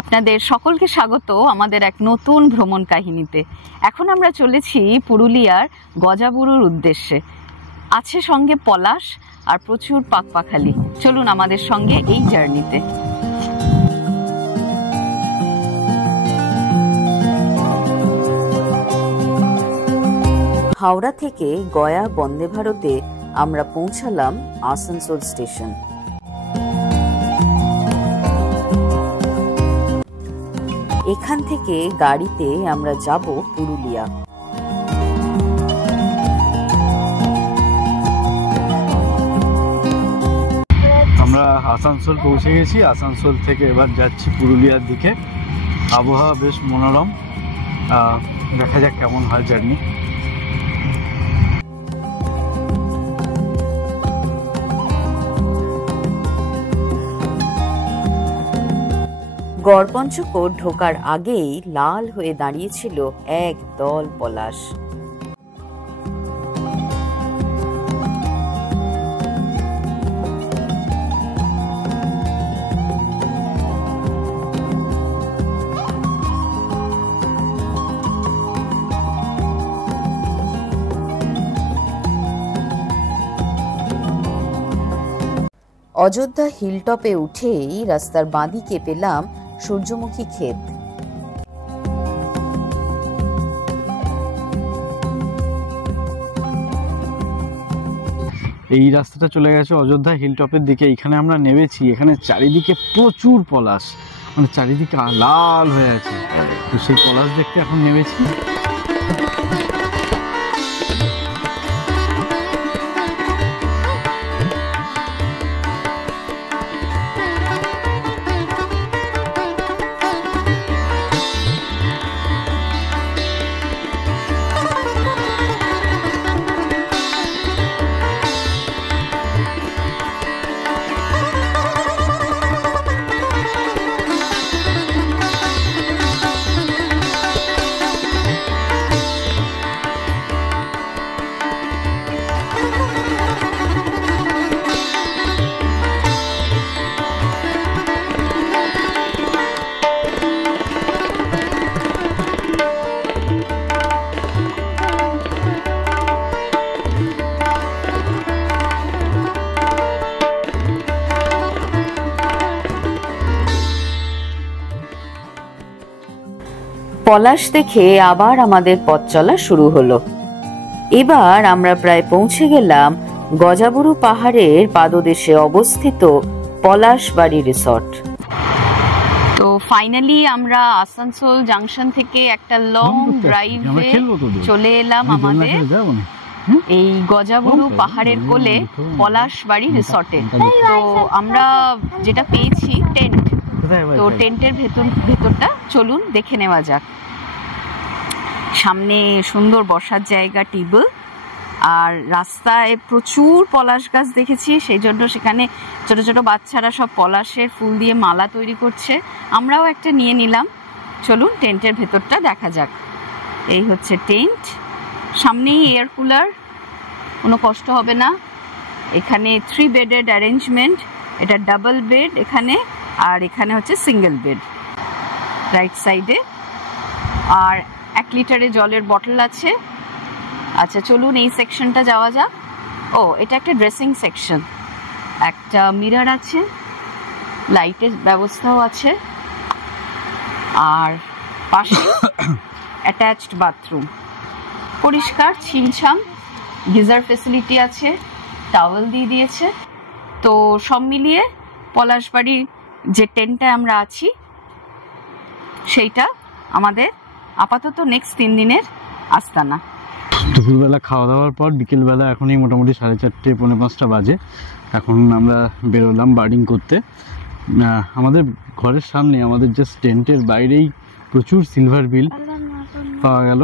আপনাদের সকলকে স্বাগত আমাদের এক নতুন ভ্রমণ কাহিনীতে। এখন আমরা চলেছি পুরুলিয়ার গজাবুরুর উদ্দেশ্যে। আছে সঙ্গে পলাশ আর প্রচুর পাকপাখালি। চলুন আমাদের সঙ্গে এই জার্নিতে। হাওড়া থেকে গয়া বন্দে ভারতে আমরা পৌঁছালাম আসানসোল স্টেশন। এখান থেকে গাড়িতে আমরা যাব পুরুলিয়া। আমরা আসানসোল পৌঁছে গেছি। আসানসোল থেকে এবার যাচ্ছি পুরুলিয়ার দিকে। আবহাওয়া বেশ মনোরম, দেখা যাক কেমন হয় জার্নি। গড়পঞ্চকোট ঢোকার আগেই লাল হয়ে দাঁড়িয়েছিল এক দল পলাশ। অযোধ্যা হিলটপে উঠেই রাস্তার বাঁদিকে পেলাম সূর্যমুখী ক্ষেত। এই রাস্তাটা চলে গেছে অযোধ্যা হিলটপের দিকে। এখানে আমরা নেমেছি। এখানে চারিদিকে প্রচুর পলাশ, মানে চারিদিকে লাল হয়ে আছে। তো সেই পলাশ দেখতে এখন নেমেছি। পলাশ দেখে আবার আমাদের পথ চলা শুরু হলো। এবার আমরা প্রায় পৌঁছে গেলাম গজাবুরু পাহাড়ের পাদদেশে অবস্থিত পলাশবাড়ি রিসর্ট। তো ফাইনালি আমরা আসানসোল জাংশন থেকে একটা লং ড্রাইভে চলে এলাম আমাদের এই গজাবুরু পাহাড়ের কোলে পলাশবাড়ি রিসর্টে। তো আমরা যেটা পেয়েছি টেন্ট, তো টেন্টের ভেতরটা চলুন দেখে নেওয়া যাক। সামনে সুন্দর বসার জায়গা, টেবিল, আর রাস্তায় প্রচুর পলাশ গাছ দেখেছি, সেই জন্য সেখানে ছোট ছোট বাচ্চারা সব পলাশের ফুল দিয়ে মালা তৈরি করছে। আমরাও একটা নিয়ে নিলাম। চলুন টেন্টের ভেতরটা দেখা যাক। এই হচ্ছে টেন্ট, সামনেই এয়ার কুলার, কোনো কষ্ট হবে না। এখানে 3 বেডেড অ্যারেঞ্জমেন্ট, এটা ডাবল বেড এখানে, আর এখানে হচ্ছে সিঙ্গেল বেড রাইট সাইডে। আর 1 লিটারের জলের বটল আছে। আচ্ছা চলুন এই সেকশনটা যাওয়া যাক। ও, এটা একটা ড্রেসিং সেকশন, একটা মিরর আছে, লাইটের ব্যবস্থাও আছে, আর পাশে অ্যাটাচড বাথরুম, পরিষ্কার ছিমছাম, গিজার ফেসিলিটি আছে, টাওয়েল দিয়ে দিয়েছে। তো সব মিলিয়ে পলাশবাড়ি যে টেন্টে আমরা আছি সেইটা আমাদের আপাতত নেক্সট 3 দিনের আস্তানা। দুপুরবেলা খাওয়া দাওয়ার পর বিকেলবেলা এখনই মোটামুটি 4:30 পৌনে 5টা বাজে। এখন আমরা বেরোলাম বার্ডিং করতে। আমাদের ঘরের সামনে, আমাদের যে টেন্টের বাইরেই প্রচুর সিলভার বিল পাওয়া গেল।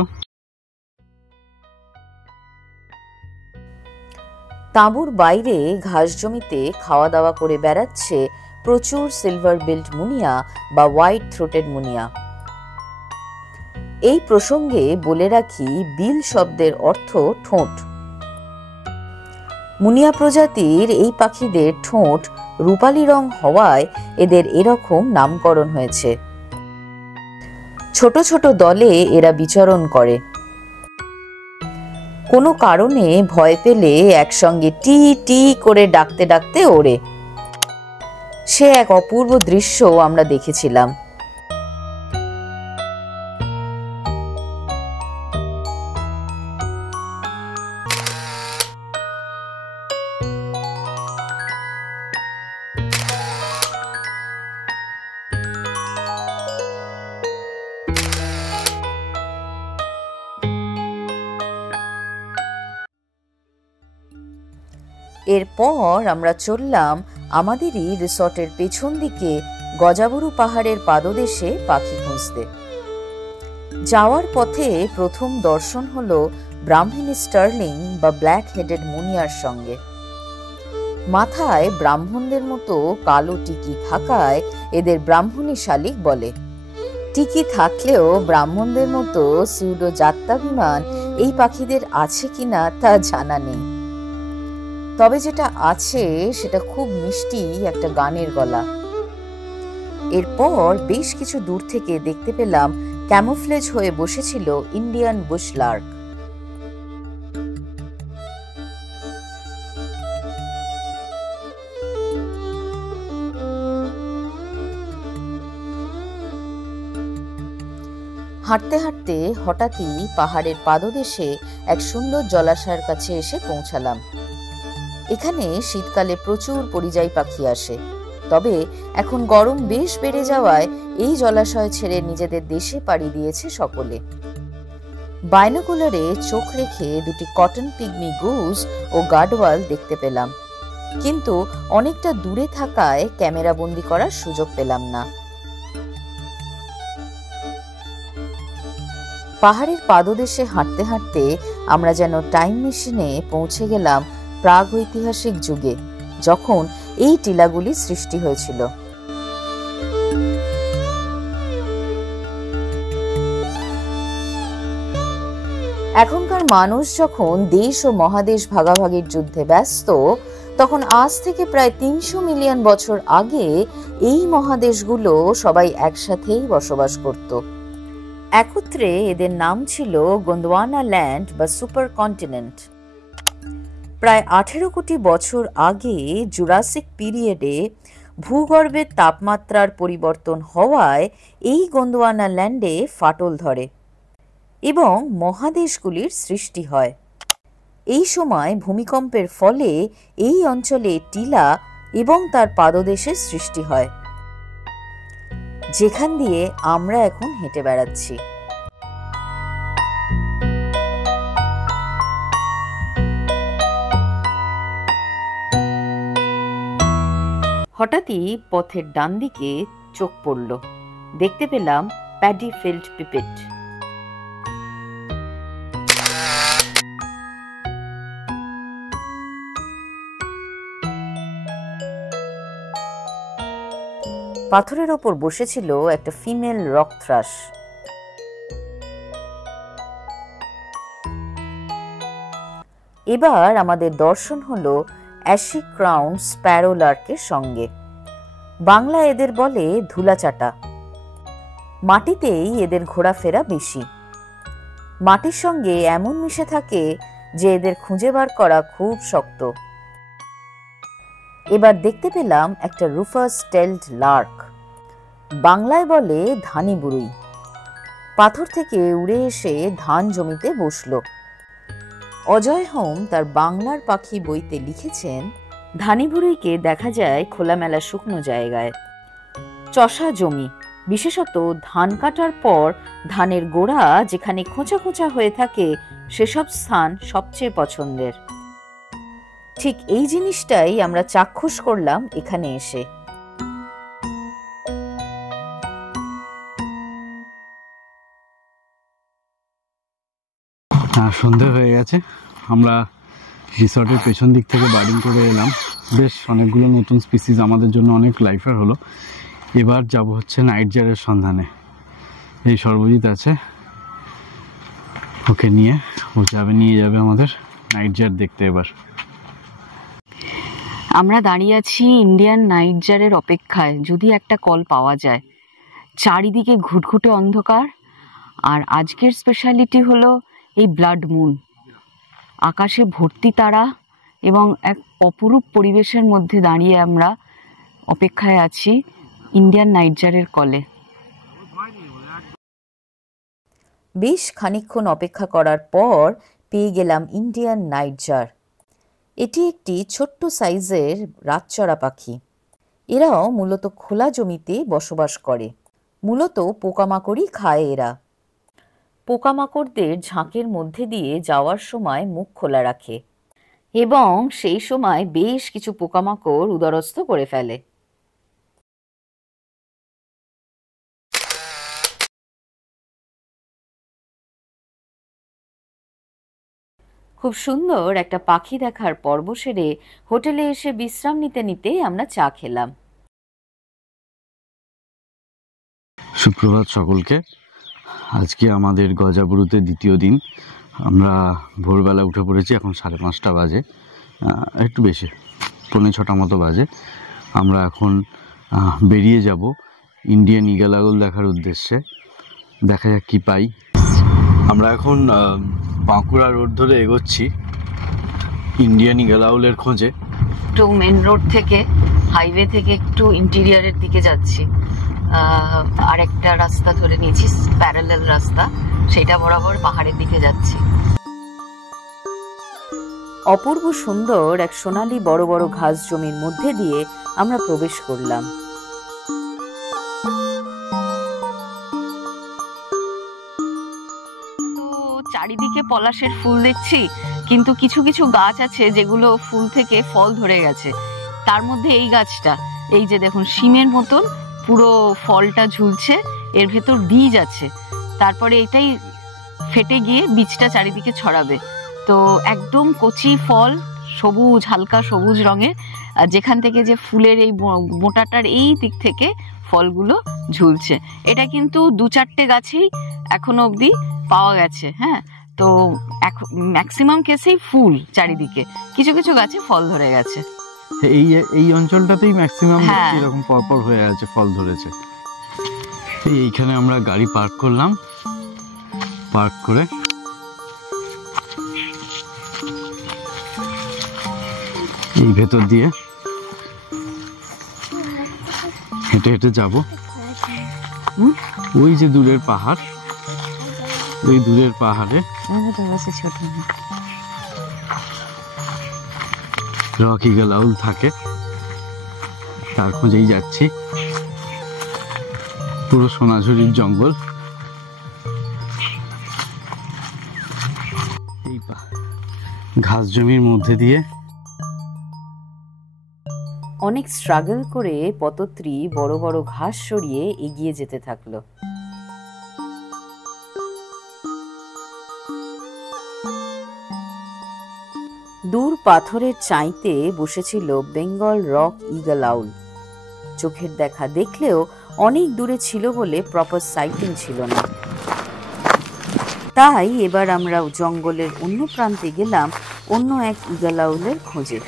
তাঁবুর বাইরে ঘাস জমিতে খাওয়া দাওয়া করে বেড়াচ্ছে প্রচুর সিলভার বিল্ড মুনিয়া বা হোয়াইট থ্রোটেড মুনিয়া। এই প্রসঙ্গে বলে রাখি, বিল শব্দের অর্থ ঠোঁট। মুনিয়া প্রজাতির এই পাখিদের ঠোঁট রূপালী রং হওয়ায় এদের এরকম নামকরণ হয়েছে। ছোট ছোট দলে এরা বিচরণ করে। কোনো কারণে ভয় পেলে একসঙ্গে টি টি করে ডাকতে ডাকতে ওড়ে। সে এক অপূর্ব দৃশ্য আমরা দেখেছিলাম। এরপর আমরা চললাম আমাদেরই রিসর্টের পেছন দিকে গজাবরু পাহাড়ের পাদদেশে পাখি খুঁজতে। যাওয়ার পথে প্রথম দর্শন হলো ব্রাহ্মণী স্টার্লিং বা ব্ল্যাক হেডেড মুনিয়ার সঙ্গে। মাথায় ব্রাহ্মণদের মতো কালো টিকি থাকায় এদের ব্রাহ্মণী শালিক বলে। টিকি থাকলেও ব্রাহ্মণদের মতো সিউডো জাত্যাভিমান এই পাখিদের আছে কিনা তা জানা নেই। তবে যেটা আছে সেটা খুব মিষ্টি একটা গানের গলা। এরপর বেশ কিছু দূর থেকে দেখতে পেলাম ক্যামোফ্লেজ হয়ে বসেছিল ইন্ডিয়ান বুশ লার্ক। হাঁটতে হাঁটতে হঠাৎই পাহাড়ের পাদদেশে এক সুন্দর জলাশয়ের কাছে এসে পৌঁছালাম। এখানে শীতকালে প্রচুর পরিযায়ী পাখি আসে, তবে এখন গরম বেশ বেড়ে যাওয়ায় এই জলাশয় ছেড়ে নিজেদের দেশে পাড়ি দিয়েছে সকলে। বাইনোকুলারে চোখ রেখে দুটি কটন পিগমি গুজ ও গার্ডওয়াল দেখতে পেলাম, কিন্তু অনেকটা দূরে থাকায় ক্যামেরা বন্দি করার সুযোগ পেলাম না। পাহাড়ের পাদদেশে হাঁটতে হাঁটতে আমরা যেন টাইম মেশিনে পৌঁছে গেলাম প্রাগৈতিহাসিক যুগে, যখন এই টিলাগুলি সৃষ্টি হয়েছিল। এখনকার মানুষ যখন দেশ ও মহাদেশ ভাগাভাগির যুদ্ধে ব্যস্ত, তখন আজ থেকে প্রায় 300 মিলিয়ন বছর আগে এই মহাদেশগুলো সবাই একসাথেই বসবাস করত। একত্রে এদের নাম ছিল গোন্ডওয়ানা ল্যান্ড বা সুপার কন্টিনেন্ট। প্রায় 18 কোটি বছর আগে জুরাসিক পিরিয়ডে ভূগর্ভের তাপমাত্রার পরিবর্তন হওয়ায় এই গোন্ডওয়ানা ল্যান্ডে ফাটল ধরে এবং মহাদেশগুলির সৃষ্টি হয়। এই সময় ভূমিকম্পের ফলে এই অঞ্চলে টিলা এবং তার পাদদেশের সৃষ্টি হয়, যেখান দিয়ে আমরা এখন হেঁটে বেড়াচ্ছি। হঠাৎই পথের ডান দিকে চোখ পড়ল, দেখতে পেলাম প্যাডি ফিল্ড পিপেট। পাথরের ওপর বসেছিল একটা ফিমেল রক থ্রাশ। এবার আমাদের দর্শন হলো অ্যাশি ক্রাউন স্প্যারো লার্কের সঙ্গে। বাংলা এদের বলে ধুলাচাটা। মাটিতেই এদের ঘোরাফেরা বেশি। মাটির সঙ্গে এমন মিশে থাকে যে এদের খুঁজে বার করা খুব শক্ত। এবার দেখতে পেলাম একটা রুফাস টেলড লার্ক, বাংলায় বলে ধানি বুড়ুই। পাথর থেকে উড়ে এসে ধান জমিতে বসল। অজয় হোম তার বাংলার পাখি বইতে লিখেছেন, ধানি বুড়ুইকে দেখা যায় খোলামেলা শুকনো জায়গায়, চষা জমি, বিশেষত ধান কাটার পর ধানের গোড়া যেখানে খোঁচা খোঁচা হয়ে থাকে সেসব স্থান সবচেয়ে পছন্দের। ঠিক এই জিনিসটাই আমরা চাক্ষুষ করলাম এখানে এসে। সন্ধে হয়ে গেছে, আমরা রিসর্টের পেছন দিক থেকে বার্ডিং করে এলাম। বেশ অনেকগুলো নতুন স্পিসিস আমাদের জন্য অনেক লাইফার হলো। এবার যাব হচ্ছে নাইট জারের সন্ধানে। এই সর্বজিৎ আছে, ওকে নিয়ে নিয়ে যাবে আমাদের নাইট জার দেখতে। এবার আমরা দাঁড়িয়ে আছি ইন্ডিয়ান নাইট জারের অপেক্ষায়, যদি একটা কল পাওয়া যায়। চারিদিকে ঘুটঘুটে অন্ধকার, আর আজকের স্পেশালিটি হলো এই ব্লাড মুন, আকাশে ভর্তি তারা এবং এক অপরূপ পরিবেশের মধ্যে দাঁড়িয়ে আমরা অপেক্ষায় আছি ইন্ডিয়ান নাইটজারের কলে। বেশ খানিকক্ষণ অপেক্ষা করার পর পেয়ে গেলাম ইন্ডিয়ান নাইটজার। এটি একটি ছোট্ট সাইজের রাতচরা পাখি। এরাও মূলত খোলা জমিতে বসবাস করে। মূলত পোকামাকড়ই খায় এরা। পোকামাকড়দের ঝাঁকের মধ্যে দিয়ে যাওয়ার সময় মুখ খোলা রাখে এবং সেই সময় বেশ কিছু পোকামাকড় উদরস্থ করে ফেলে। খুব সুন্দর একটা পাখি দেখার পর্ব সেরে হোটেলে এসে বিশ্রাম নিতে নিতে আমরা চা খেলাম। সুপ্রভাত সকলকে। আজকে আমাদের গজাবুরুতে দ্বিতীয় দিন। আমরা ভোরবেলা উঠে পড়েছি, এখন 5:30 বাজে, একটু বেশি, 5:45 মতো বাজে। আমরা এখন বেরিয়ে যাব ইন্ডিয়ান ঈগল আউল দেখার উদ্দেশ্যে। দেখা যাক কি পাই। আমরা এখন বাঁকুড়া রোড ধরে এগোচ্ছি ইন্ডিয়ান ঈগল আউলের খোঁজে। একটু মেন রোড থেকে, হাইওয়ে থেকে একটু ইন্টেরিয়রের দিকে যাচ্ছি। আর একটা রাস্তা ধরে নিয়েছি, প্যারালাল রাস্তা, সেটা বরাবর পাহাড়ের দিকে যাচ্ছি। অপূর্ব সুন্দর এক সোনালী বড় বড় ঘাস জমির মধ্যে দিয়ে আমরা প্রবেশ করলাম। চারিদিকে পলাশের ফুল দেখছি, কিন্তু কিছু কিছু গাছ আছে যেগুলো ফুল থেকে ফল ধরে গেছে। তার মধ্যে এই গাছটা, এই যে দেখুন শিমের মতন পুরো ফলটা ঝুলছে, এর ভেতর বীজ আছে। তারপরে এটাই ফেটে গিয়ে বীজটা চারিদিকে ছড়াবে। তো একদম কচি ফল, সবুজ, হালকা সবুজ রঙের, যেখান থেকে যে ফুলের এই মোটাটার এই দিক থেকে ফলগুলো ঝুলছে। এটা কিন্তু 2-4টে গাছেই এখনো অবধি পাওয়া গেছে। হ্যাঁ, তো ম্যাক্সিমাম কেসেই ফুল চারিদিকে, কিছু কিছু গাছে ফল ধরে গেছে। এই অঞ্চলটাতেই ম্যাক্সিমাম এরকম পরপর হয়ে আছে, ফল ধরেছে। এইখানে আমরা গাড়ি পার্ক করলাম, পার্ক করে এই ভেতর দিয়ে হেঁটে হেঁটে যাব। ওই যে দূরের পাহাড়, ওই দূরের পাহাড়ে রক ঈগল আউল থাকে, তার খোঁজেই যাচ্ছি। পুরো সোনাঝুরির জঙ্গল। এই ঘাস জমির মধ্যে দিয়ে অনেক স্ট্রাগল করে পতত্রী বড় বড় ঘাস সরিয়ে এগিয়ে যেতে থাকলো। দূর পাথরের চাইতে বসেছিল বেঙ্গল রক ঈগল আউল। চোখের দেখা দেখলেও অনেক দূরে ছিল বলে প্রপার সাইটিং ছিল না। তাই এবার আমরা জঙ্গলের অন্য প্রান্তে গেলাম অন্য এক ঈগল আউলের খোঁজে।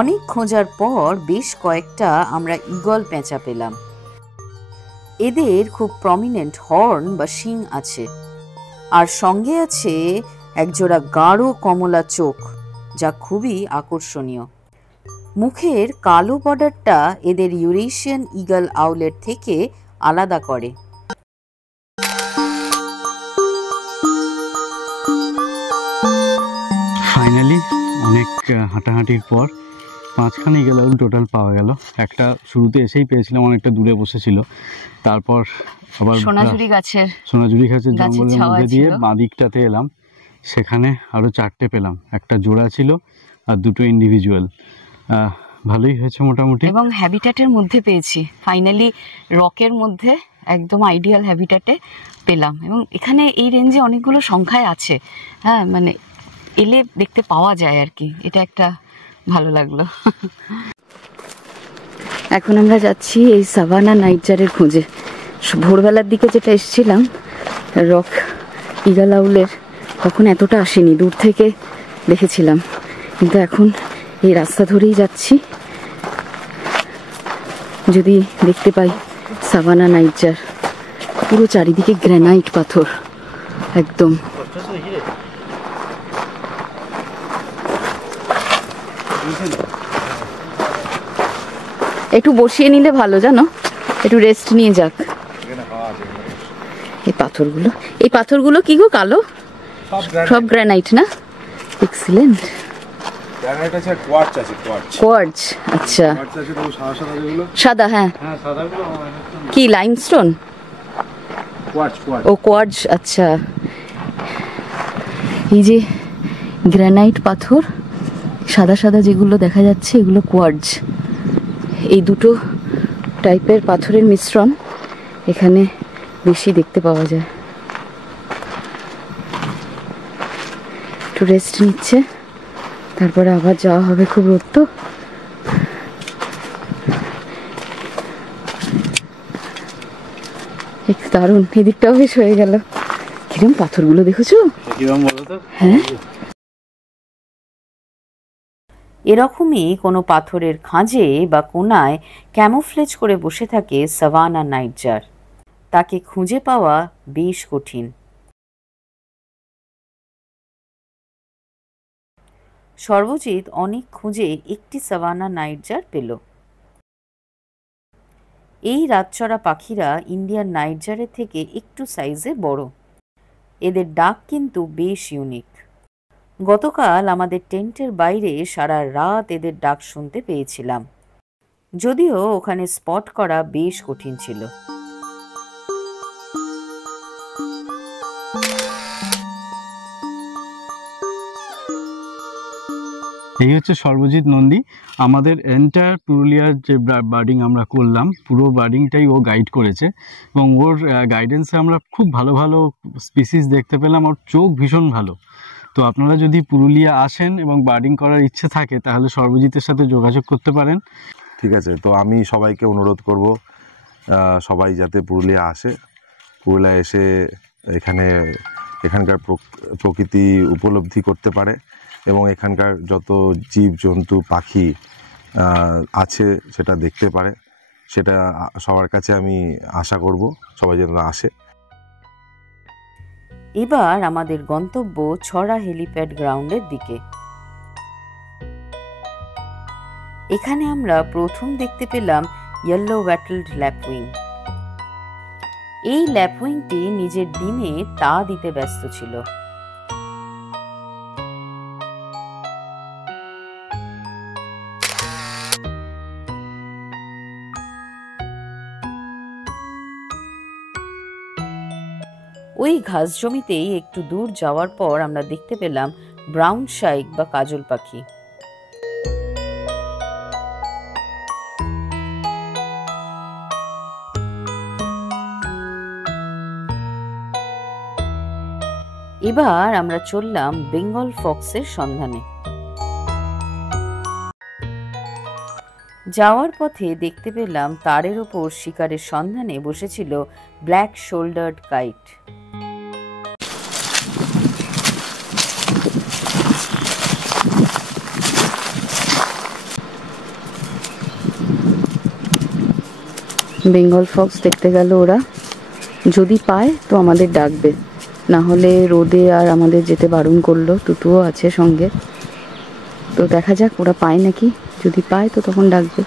অনেক খোঁজার পর বেশ কয়েকটা আমরা ঈগল পেঁচা পেলাম। এদের খুব প্রমিনেন্ট হর্ন বা শিং আছে, আর সঙ্গে আছে একজোড়া গাঢ় কমলা চোখ, যা খুবই আকর্ষণীয়। মুখের কালো বর্ডারটা এদের ইউরেশিয়ান ঈগল আউলের থেকে আলাদা করে। ফাইনালি অনেক হাঁটাহাঁটির পর 5খানা ঈগল আউল টোটাল পাওয়া গেল। একটা শুরুতে এসেই পেয়েছিলাম, অনেকটা দূরে বসেছিল। তারপর আবার সোনাঝুরি গাছের জঙ্গলের মধ্যে দিয়ে বাঁদিকটাতে এলাম, সেখানে আরো 4টে পেলাম। একটা জোড়া ছিল আর 2টো ইন্ডিভিজুয়াল। ভালোই হয়েছে মোটামুটি। এবং হ্যাবিট্যাটের মধ্যে পেয়েছি, ফাইনালি রকের মধ্যে একদম আইডিয়াল হ্যাবিট্যাটে পেলাম। এবং এখানে এই রেঞ্জে অনেকগুলো সংখ্যায় আছে। হ্যাঁ, মানে এলে দেখতে পাওয়া যায় আর কি, এটা একটা ভালো লাগলো। এখন আমরা যাচ্ছি এই সাভানা নাইটজারের খোঁজে। ভোরবেলার দিকে যেটা এসেছিলাম রক ঈগল আউলের, তখন এতটা আসেনি, দূর থেকে দেখেছিলাম। কিন্তু এখন এই রাস্তা ধরেই যাচ্ছি, যদি দেখতে পাই সাভানা নাইটজার, পুরো চারিদিকে গ্রানাইট পাথর একদম। একটু বসিয়ে নিলে ভালো, জানো, একটু রেস্ট নিয়ে যাক। এই পাথরগুলো কি গো, কালো? সব গ্রানাইট না? এক্সিলেন্ট। গ্রানাইট আছে, কোয়ার্টজ আছে, কোয়ার্টজ। আচ্ছা, সাদা। হ্যাঁ, কি লাইমস্টোন? ও কোয়ার্টজ। আচ্ছা, এই যে গ্রানাইট পাথর সাদা সাদা যেগুলো দেখা যাচ্ছে, এগুলো কোয়ার্টজ। এই দুটো টাইপের পাথরের মিশ্রণ এখানে বেশি দেখতে পাওয়া যায়। একটু রেস্ট নিচ্ছে, তারপরে আবার যাওয়া হবে। খুব রোদ তো। দারুণ, এদিকটাও বেশ হয়ে গেল। কিরম পাথরগুলো দেখেছো? হ্যাঁ, এরকমই কোনো পাথরের খাঁজে বা কোনায় ক্যামোফ্লেজ করে বসে থাকে সাভানা নাইটজার। তাকে খুঁজে পাওয়া বেশ কঠিন। সর্বজিৎ অনেক খুঁজে একটি সাভানা নাইটজার পেল। এই রাতচরা পাখিরা ইন্ডিয়ান নাইটজারের থেকে একটু সাইজে বড়। এদের ডাক কিন্তু বেশ ইউনিক। গতকাল আমাদের টেন্টের বাইরে সারা রাত এদের ডাক শুনতে পেয়েছিলাম, যদিও ওখানে স্পট করা বেশ কঠিন ছিল। এই হচ্ছে সর্বজিৎ নন্দী। আমাদের এন্টায়ার পুরুলিয়ার যে বার্ডিং আমরা করলাম, পুরো বার্ডিংটাই ও গাইড করেছে এবং ওর গাইডেন্সে আমরা খুব ভালো ভালো স্পিসিস দেখতে পেলাম। ওর চোখ ভীষণ ভালো। তো আপনারা যদি পুরুলিয়া আসেন এবং বার্ডিং করার ইচ্ছে থাকে তাহলে সর্বজিতের সাথে যোগাযোগ করতে পারেন। ঠিক আছে, তো আমি সবাইকে অনুরোধ করব সবাই যাতে পুরুলিয়া আসে। পুরুলিয়া এসে এখানকার প্রকৃতি উপলব্ধি করতে পারে এবং এখানকার যত জীব জন্তু পাখি আছে সেটা দেখতে পারে। সেটা সবার কাছে আমি আশা করব সবাই যেন আসে। এবার আমাদের গন্তব্য ছড়া হেলিপ্যাড গ্রাউন্ডের দিকে। এখানে আমরা প্রথম দেখতে পেলাম ইয়েলো ওয়াটেলড ল্যাপউইং। এই ল্যাপউইংটি নিজের ডিমে তা দিতে ব্যস্ত ছিল। ওই ঘাস জমিতেই একটু দূর যাওয়ার পর আমরা দেখতে পেলাম ব্রাউন শাইক বা কাজল পাখি। এবার আমরা চললাম বেঙ্গল ফক্সের সন্ধানে। যাওয়ার পথে দেখতে পেলাম তারের ওপর শিকারের সন্ধানে বসেছিল ব্ল্যাক শোল্ডার্ড কাইট। বেঙ্গল ফক্স দেখতে গেল ওরা। যদি পায় তো আমাদের ডাকবে, না হলে রোদে আর আমাদের যেতে বারণ করলো। টুটুও আছে সঙ্গে, তো দেখা যাক ওরা পায় নাকি। যদি পায় তো তখন ডাকবে।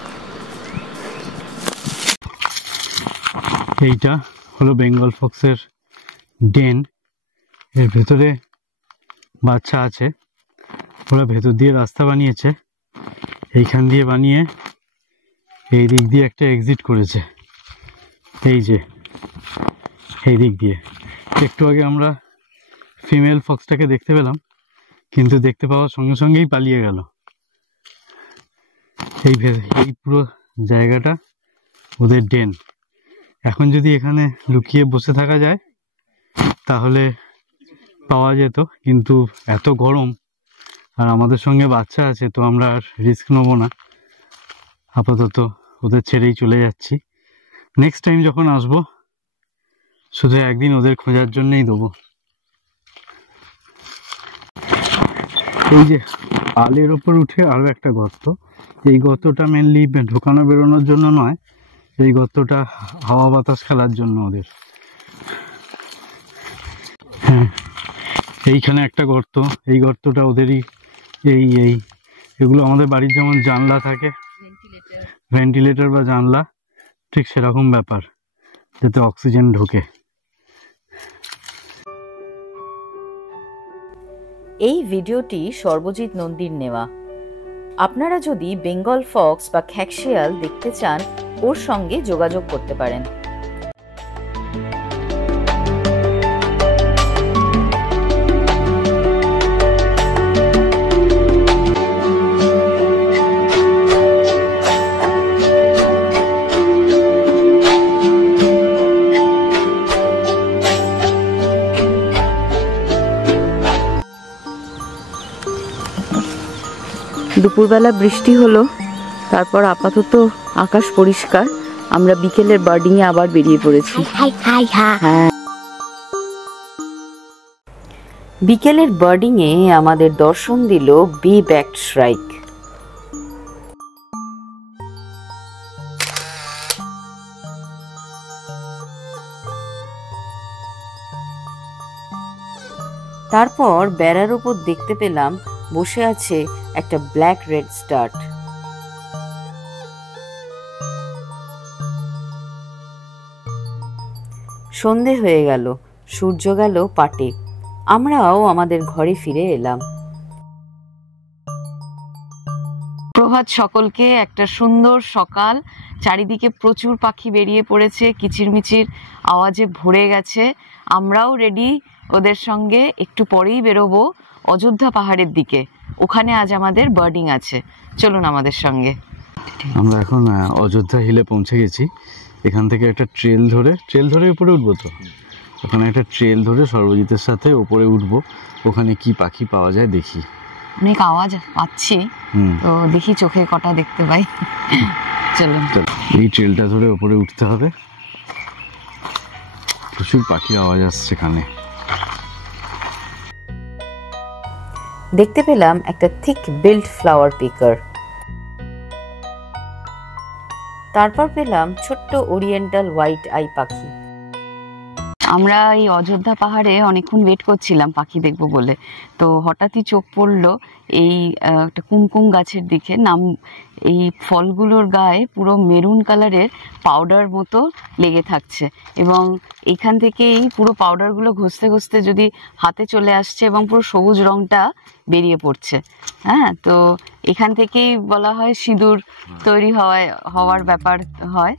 এইটা হলো বেঙ্গল ফক্সের ডেন। এর ভেতরে বাচ্চা আছে। ওরা ভেতর দিয়ে রাস্তা বানিয়েছে, এইখান দিয়ে বানিয়ে এই দিক দিয়ে একটা এক্সিট করেছে। এই যে এই দিক দিয়ে। একটু আগে আমরা ফিমেল ফক্সটাকে দেখতে পেলাম, কিন্তু দেখতে পাওয়ার সঙ্গে সঙ্গেই পালিয়ে গেল। এই পুরো জায়গাটা ওদের ডেন। এখন যদি এখানে লুকিয়ে বসে থাকা যায় তাহলে পাওয়া যেত, কিন্তু এত গরম আর আমাদের সঙ্গে বাচ্চা আছে, তো আমরা আর রিস্ক নেবো না। আপাতত ওদের ছেড়েই চলে যাচ্ছি। নেক্সট টাইম যখন আসবো শুধু একদিন ওদের খোঁজার জন্যই দেবো। এই যে আলের ওপর উঠে আরও একটা গর্ত। এই গর্তটা মেনলি ঢোকানো বেরোনোর জন্য নয়, এই গর্তটা হাওয়া বাতাস খেলার জন্য ওদের। হ্যাঁ, এইখানে একটা গর্ত, এই গর্তটা ওদেরই। এগুলো আমাদের বাড়ির যেমন জানলা থাকে, ভেন্টিলেটর বা জানলা, ঠিক সেরকম ব্যাপার, যাতে অক্সিজেন ঢোকে। এই ভিডিওটি সর্বজিৎ নন্দীর নেওয়া। আপনারা যদি বেঙ্গল ফক্স বা খ্যাকশিয়াল দেখতে চান, ওর সঙ্গে যোগাযোগ করতে পারেন। দুপুরবেলা বৃষ্টি হলো, তারপর আপাতত আকাশ পরিষ্কার। আমরা বিকেলের বার্ডিং এ আবার বেরিয়ে পড়েছি। হ্যাঁ, বিকেলের বার্ডিং এ আমাদের দর্শন দিল বি ব্যাকড শ্রাইক। তারপর বেড়ার উপর দেখতে পেলাম বসে আছে একটা ব্ল্যাক রেড স্টার্ট। সন্ধে হয়ে গেল, সূর্য গেল পাটে। আমরাও আমাদের ঘরে ফিরে এলাম। প্রভাত সকলকে, একটা সুন্দর সকাল। চারিদিকে প্রচুর পাখি বেরিয়ে পড়েছে, কিচিরমিচির আওয়াজে ভরে গেছে। আমরাও রেডি ওদের সঙ্গে, একটু পরেই বেরোবো অযোধ্যা পাহাড়ের দিকে। ওখানে আজ আমাদের বার্ডিং আছে, চলুন আমাদের সঙ্গে। আমরা এখন অযোধ্যা হিলে পৌঁছে গেছি। এখান থেকে একটা ট্রেল ধরে উপরে উঠবো। তো ওখানে একটা ট্রেল ধরে সর্বজিতের সাথে উপরে উঠবো। ওখানে কি পাখি পাওয়া যায় দেখি। অনেক আওয়াজ পাচ্ছি, তো দেখি চোখে কটা দেখতে পাই। চলুন, এই ট্রেলটা ধরে উপরে উঠতে হবে। প্রচুর পাখির আওয়াজ আসছে এখানে। দেখতে পেলাম একটা থিক বিল্ড ফ্লাওয়ার পিকার। তারপর পেলাম ছোট্ট ওরিয়েন্টাল হোয়াইট আই পাখি। আমরা এই অযোধ্যা পাহাড়ে অনেকক্ষণ ওয়েট করছিলাম পাখি দেখবো বলে, তো হঠাৎই চোখ পড়লো এই একটা কুমকুম গাছের দিকে। এই ফলগুলোর গায়ে পুরো মেরুন কালারের পাউডার মতো লেগে থাকছে, এবং এখান থেকেই পুরো পাউডারগুলো ঘষতে ঘষতে যদি হাতে চলে আসছে এবং পুরো সবুজ রংটা বেরিয়ে পড়ছে। হ্যাঁ, তো এখান থেকেই বলা হয় সিঁদুর তৈরি হওয়ার ব্যাপার হয়।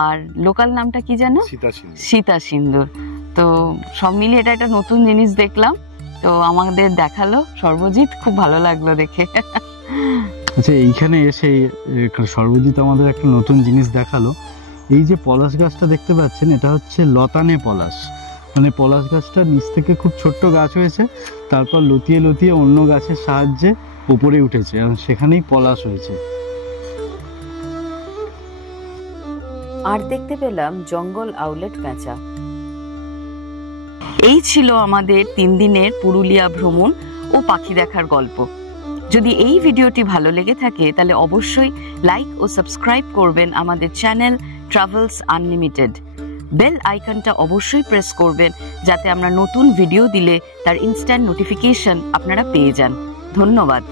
আর লোকাল নামটা কি জানো? সীতা সিন্দুর। তো সব মিলিয়ে এটা একটা নতুন জিনিস দেখলাম, তো আমাদের দেখালো সর্বজিৎ, খুব ভালো লাগলো দেখে। আচ্ছা, এইখানে এসে সর্বজিৎ আমাদের একটা নতুন জিনিস দেখালো। এই যে পলাশ গাছটা দেখতে পাচ্ছেন, এটা হচ্ছে লতানে পলাশ। মানে পলাশ গাছটা নিচ থেকে খুব ছোট্ট গাছ হয়েছে, তারপর লতিয়ে লতিয়ে অন্য গাছের সাহায্যে উপরে উঠেছে, এবং সেখানেই পলাশ হয়েছে। আর দেখতে পেলাম জঙ্গল আউলেট পেঁচা। এই ছিল আমাদের 3 দিনের পুরুলিয়া ভ্রমণ ও পাখি দেখার গল্প। যদি এই ভিডিওটি ভালো লেগে থাকে তাহলে অবশ্যই লাইক ও সাবস্ক্রাইব করবেন আমাদের চ্যানেল ট্রাভেলস আনলিমিটেড। বেল আইকনটা অবশ্যই প্রেস করবেন, যাতে আমরা নতুন ভিডিও দিলে তার ইনস্ট্যান্ট নোটিফিকেশন আপনারা পেয়ে যান। ধন্যবাদ।